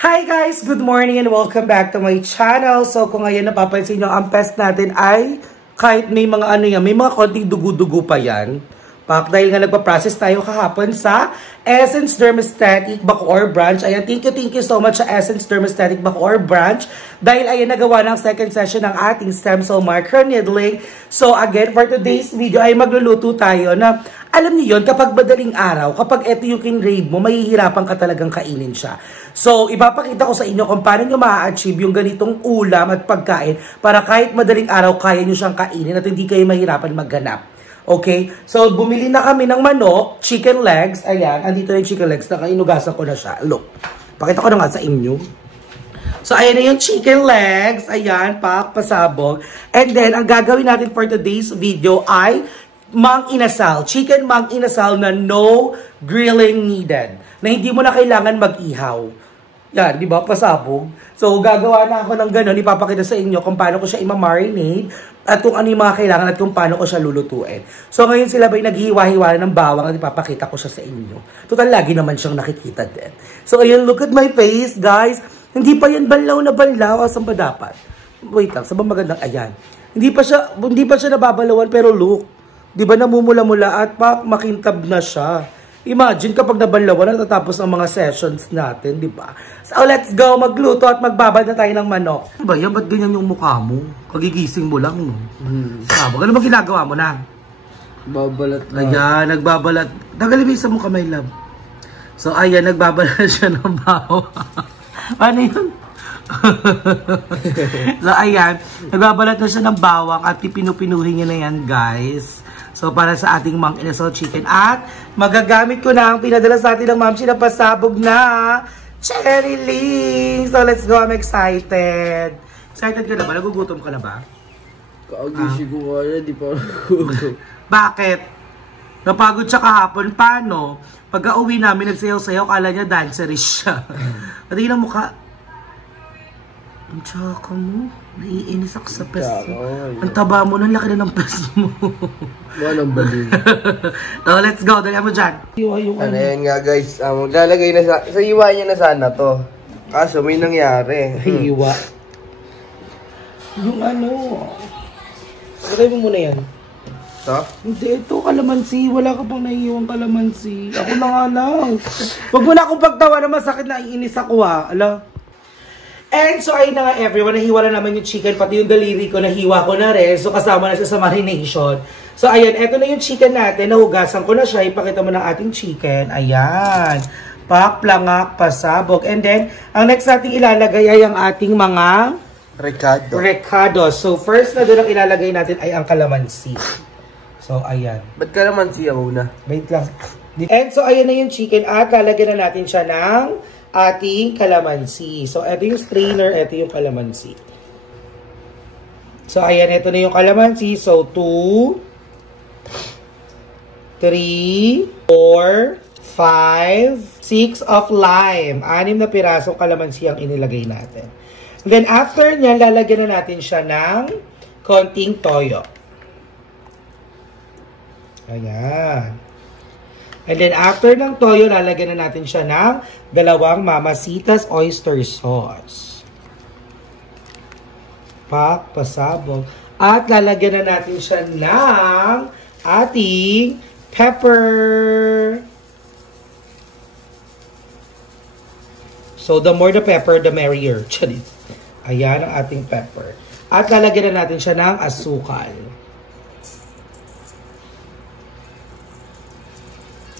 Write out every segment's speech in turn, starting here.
Hi guys! Good morning and welcome back to my channel. So kung ngayon napapansin nyo, ang pest natin ay kahit may mga may mga konting dugo-dugo pa yan. Dahil nga nagpa-process tayo kahapon sa Essence Dermostatic Bacoor Branch. Ayan, thank you so much sa Essence Dermostatic Bacoor Branch. Dahil ayan, nagawa ng second session ng ating stem cell micro needling. So again, for today's video ay magluluto tayo na, alam niyo yun, kapag madaling araw, kapag ito yung kinrave mo, mahihirapan ka talagang kainin siya. So, ipapakita ko sa inyo kung paano nyo ma-achieve yung ganitong ulam at pagkain para kahit madaling araw, kaya nyo siyang kainin at hindi kayo mahirapan magganap. Okay? So, bumili na kami ng manok, chicken legs. Ayan, andito yung chicken legs. Nakainugasan ko na siya. Look, pakita ko na nga sa inyo. So, ayan na yung chicken legs. Ayan, pasabog. And then, ang gagawin natin for today's video ay mang inasal. Chicken mang inasal na no grilling needed. Na hindi mo na kailangan mag-ihaw. Yan, di ba? Pasabog. So, gagawa na ako ng gano'n. Ipapakita sa inyo kung paano ko siya ima-marinate at kung ano yung mga kailangan at kung paano ko siya lulutuin. So, ngayon sila ba'y naghihiwa-hiwa ng bawang at ipapakita ko siya sa inyo. Total, lagi naman siyang nakikita din. So, ayun, look at my face, guys. Hindi pa yan banlaw na banlaw. Asan ba dapat? Wait lang, saan ba magandang? Ayan. Hindi pa siya nababalawan, pero look. Di ba namumula-mula at makintab na siya. Imagine kapag nabanlawan na tatapos ang mga sessions natin, di ba? So, let's go magluto at magbabad na tayo ng manok. Ano ba yan? Ba't ganyan yung mukha mo? Kagigising mo lang, no? Ano ba ginagawa mo na? Babalat na. Ayan, nagbabalat. Nagalibisa mo kamay, love. So, ayan, nagbabalat siya ng bawang. Ano yun? So, ayan, nagbabalat na siya ng bawang at pinupinuhin niya na yan, guys. So, para sa ating mang inasal chicken. At magagamit ko na ang pinadala sa atin ng mamsi na pasabog na cherry leaves. So, let's go. I'm excited. Excited ka na ba? Nagugutom ka na ba? Kaagising ko kaya, di pa nagugutom. Bakit? Napagod siya kahapon. Paano? Pagka-uwi namin, nagsayaw-sayaw, kala niya dancerist siya. Pati ng mukha. Ang tsaka mo. Naiinis ako sa pes mo. Ang taba mo, ang laki na ng pes mo. Walang balik. So, let's go. Dali mo dyan. Ano yan nga guys, maglalagay na sa iwa niya na sana to. Kaso may nangyari. Iwa. Yung ano. Lagay mo muna yan. Ito? Hindi, ito kalamansi. Wala ka pang naiiwang kalamansi. Ako na nga lang. Huwag mo na akong pagtawa na masakit na iinis ako ha. Ala. And so, ayun na nga everyone, nahiwa na naman yung chicken, pati yung daliri ko, nahiwa ko na rin. So, kasama na siya sa marination. So, ayan, eto na yung chicken natin. Nahugasan ko na siya. Ipakita mo ng ating chicken. Ayan. Plangak, pasabog. And then, ang next nating ilalagay ay ang ating mga recado. So, first na doon ang ilalagay natin ay ang kalamansi. So, ayan. Ba't kalamansi ang una? Wait lang. And so, ayan na yung chicken at lalagyan na natin siya ng ating kalamansi. So, ito yung strainer, ito yung kalamansi. So, ayan, ito na yung kalamansi. So, 2, 3, 4, 5, 6 of lime. 6 na pirasong kalamansi ang inilagay natin. And then, after nyan, lalagyan na natin siya ng konting toyo. Ayan. And then, after ng toyo, lalagyan na natin siya ng 2 Mamasitas oyster sauce. Pasabog. At lalagyan na natin siya ng ating pepper. So, the more the pepper, the merrier. Ayan ang ating pepper. At lalagyan na natin siya ng asukal.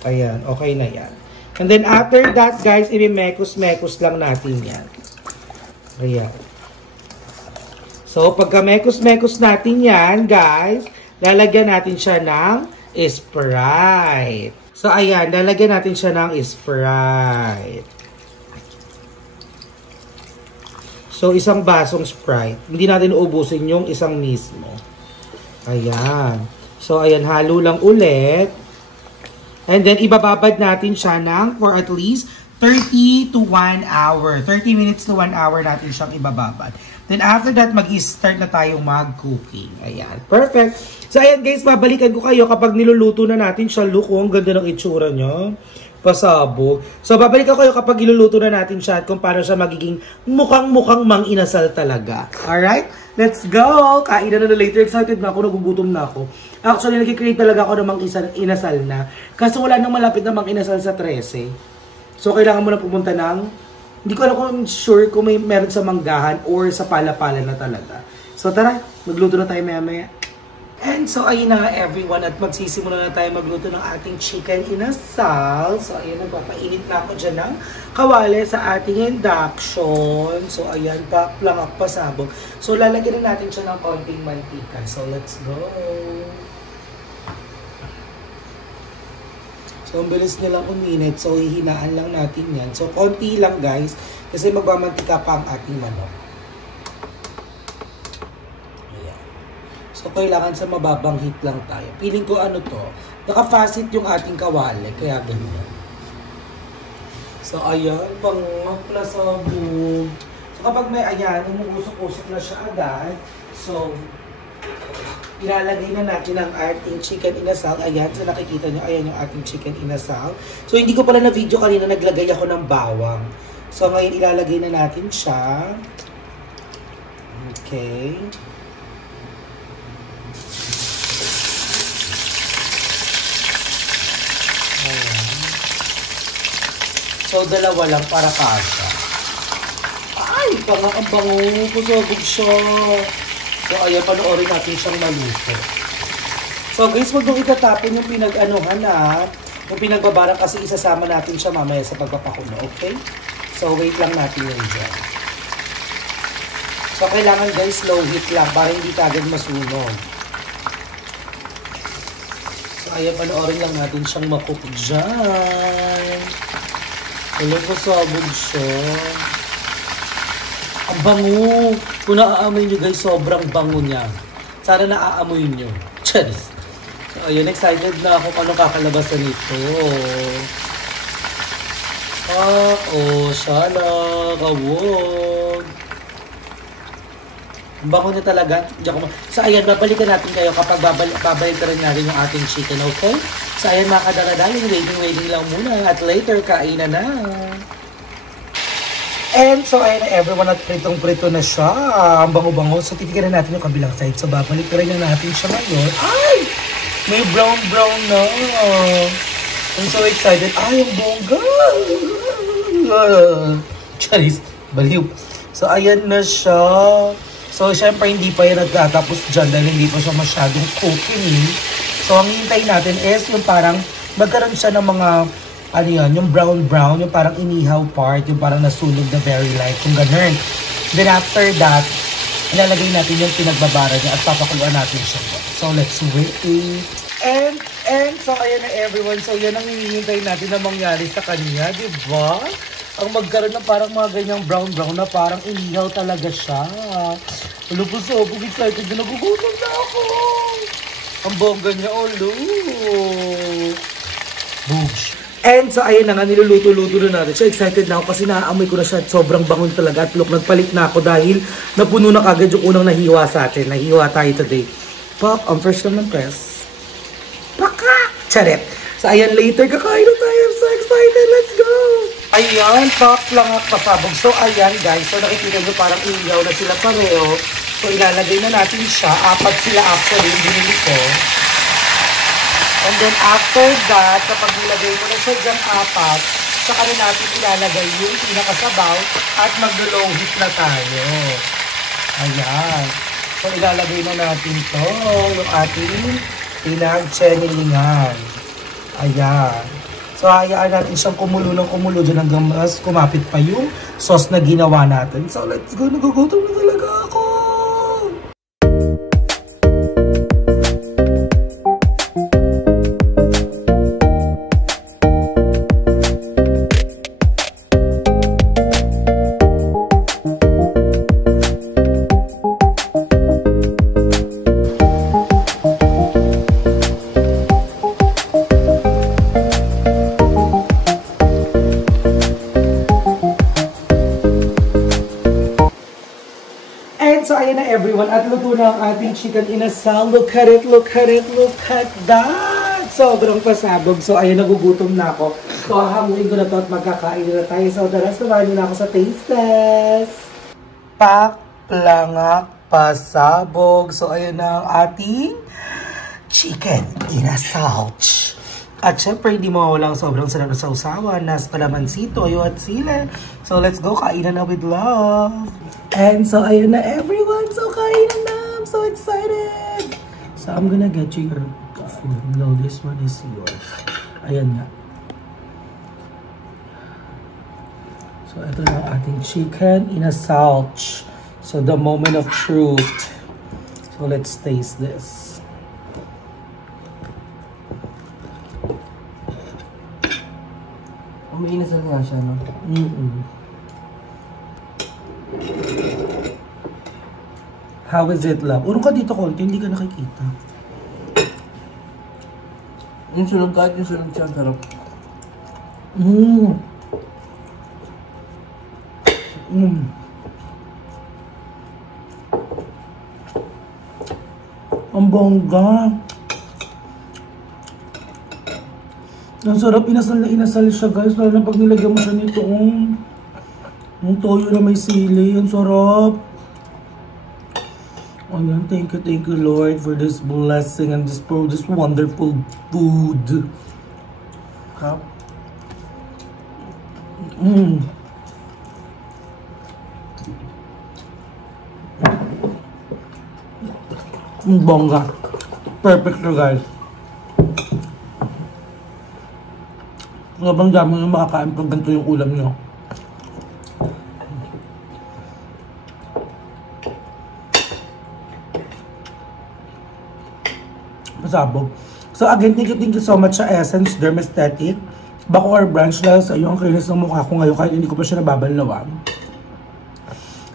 Ayan, okay na yan. And then after that, guys, i-mekos-mekos lang natin yan. Ayan. So, pagka mekos-mekos natin yan, guys, lalagyan natin siya ng Sprite. So, ayan, lalagyan natin siya ng Sprite. So, isang basong Sprite. Hindi natin uubusin yung isang mismo. Ayan. So, ayan, halo lang ulit. And then, ibababad natin siya for at least 30 to 1 hour. 30 minutes to 1 hour natin siyang ibababad. Then, after that, mag-start na tayong mag-cooking. Ayan. Perfect. So, ayan guys, babalikan ko kayo kapag niluluto na natin siya. Look, ang ganda ng itsura niya. pasabog. So, babalik ako kayo kapag iluluto na natin siya at kung paano siya magiging mukhang-mukhang mang-inasal talaga. Alright? Let's go! Kain na later. Excited na ako, nagugutom na ako. Actually, nag-create talaga ako ng mang-inasal na. Kasi wala nang malapit na mang-inasal sa 13. So, kailangan mo na pumunta ng... Hindi ko alam kung sure kung may meron sa manggahan or sa pala-pala na talaga. So, tara. Magluto na tayo maya-maya. And so, ayun na everyone. At magsisimula na tayo magluto ng ating chicken inasal. So, ayun, nagpapainit na ako dyan ng kawali sa ating induction. So, ayan, lang ako pasabog. So, lalagyan na natin siya ng konting mantika. So, let's go. So, ang bilis nilang uminit. So, hihinaan lang natin yan. So, konti lang guys. Kasi magmamantika pa ang ating manok. So, kailangan sa mababang heat lang tayo. Feeling ko ano to, naka-facet yung ating kawali, kaya ganyan. So, ayan, bangok na sabog. So, kapag may ayan, umuusok-usok na siya agad. So, ilalagay na natin ang ating chicken inasal. Ayan, so nakikita nyo, ayan yung ating chicken inasal. So, hindi ko pala na video kanina, naglagay ako ng bawang. So, ngayon ilalagay na natin siya. Okay. So, dalawa lang para kasha. Ay, ang bango. Pusabog siya. So, ayan, panoorin natin siyang maluto. So, guys, huwag nung itatapon yung pinag-anuhan na. Yung pinagbabarang kasi isasama natin siya mamaya sa pagpapakulo. Okay? So, wait lang natin yun dyan. So, kailangan guys, low heat lang para hindi kagad masunog. So, ayan, panoorin lang natin siyang makook dyan. Wala pa sabog siya. Ang bango. Kung naaamoy nyo guys, sobrang bango niya. Sana naaamoy nyo. Charis. So, ayun, excited na ako kung anong kakalabasan nito. Sana. Kawog. Ang bango niya talaga. So, ayan, babalikan natin kayo kapag babalik rin natin yung ating chicken, okay? So, ayan mga kadaladaling, waiting lang muna. At later, kainan na. And so, ayan na everyone at pritong-prito na siya. Ang bango-bango. So, titigilan natin yung kabilang side. So, babalik rin na natin siya ngayon. Ay! May brown-brown na. I'm so excited. Ay, ang bongga! Charis, baliw. So, ayan na siya. So, syempre, hindi pa yan nagtatapos dyan dahil hindi pa siya masyadong cooking. So, ang hintay natin is yung parang magkaroon siya ng mga, ano yan, yung brown-brown, yung parang inihaw part, yung parang nasunog na very light, yung ganun. Then after that, ilalagay natin yung pinagbabara niya at papakuluan natin siya. So, let's wait. And so, ayan na everyone. So, yan ang hinihintay natin na mangyari sa kanya, di ba? Ang magkaroon ng parang mga ganyang brown-brown na parang inihaw talaga siya. Alam po so, excited na nagugutom na ako. Ang bongga niya, Boosh. And so, ayun na nga, niluluto-luto na natin. So, excited na ako kasi naaamoy ko na siya at sobrang bangon talaga. At look, nagpalit na ako dahil napuno na kagad yung unang nahiwa sa atin. Nahiwa tayo today. Pop, ang first lang ng press. Paka! Charet! So, ayan, later kakain na tayo. I'm so excited. Let's go! Ayan, pop lang at pasabog. So, ayan, guys. So, nakikita nyo parang inihaw na sila pareho. So, ilalagay na natin siya. Apat sila actually yung binili ko. And then, after that, kapag nilagay mo na siya dyan apat, saka na natin ilalagay yung pinakasabaw at mag-low heat na tayo. Ayan. So, ilalagay na natin to yung ating pinag-chenilingan. Ayan. So, hayaan natin siyang kumulo ng kumulo dyan hanggang mas kumapit pa yung sauce na ginawa natin. So, let's go. Nagugutom na talaga ako. So, ayan na everyone. At luto na ang ating chicken inasal. Look at it, look at it, look at that. Sobrang pasabog. So, ayan, nagugutom na ako. So, hungry ko na to at magkakain na tayo. So, daras naman na ako sa taste test. Paklangak pasabog. So, ayan na ang ating chicken inasauch. At syempre, hindi mawawalang sobrang sarap na sausawan. Nas kalamansi, toyo at sile. So, let's go. Kainan na with love. And so, ayun na everyone. So, kainan na. I'm so excited. So, I'm gonna get you your food. No, this one is yours. Ayan na. So, ito na ang ating chicken inasauch. So, the moment of truth. So, let's taste this. Umiinasal nga siya, no? How is it, love? Urong ka dito, konti. Hindi ka nakikita. Yung sunod, kahit yung sunod siya, sarap. Ang bongga. Ang sarap, inasal na inasal siya, guys. Lalo na pag nilagyan mo siya nito. Yung toyo na may sili. Ang sarap. Ayan, thank you, Lord, for this blessing and this wonderful food. Cup? Ang bongga. Perfect na, guys. Sobrang dami yung makakain pag ganito yung ulam nyo. Pasabog. So again, thank you so much sa Essence Dermaesthetic. Bacoor branch lang sa iyo ang kinis ng mukha ko ngayon kahit hindi ko pa siya nababanlawan.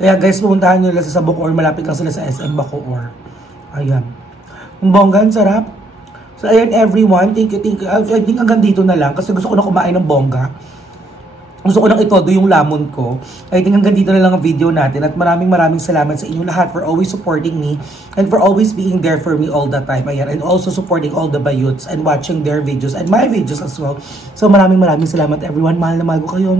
Kaya guys, pumuntahan nyo lang sa Bacoor. Malapit lang sila sa SM Bacoor. Ayan. Ang bongga, ang sarap. So, ayan everyone, thank you. I think hanggang dito na lang kasi gusto ko na kumain ng bongga. Gusto ko nang itodo yung lamon ko. I think hanggang dito na lang ang video natin at maraming salamat sa inyo lahat for always supporting me and for always being there for me all the time. Ayan, and also supporting all the bayuts and watching their videos and my videos as well. So, maraming salamat everyone. Mahal na mahal ko kayo.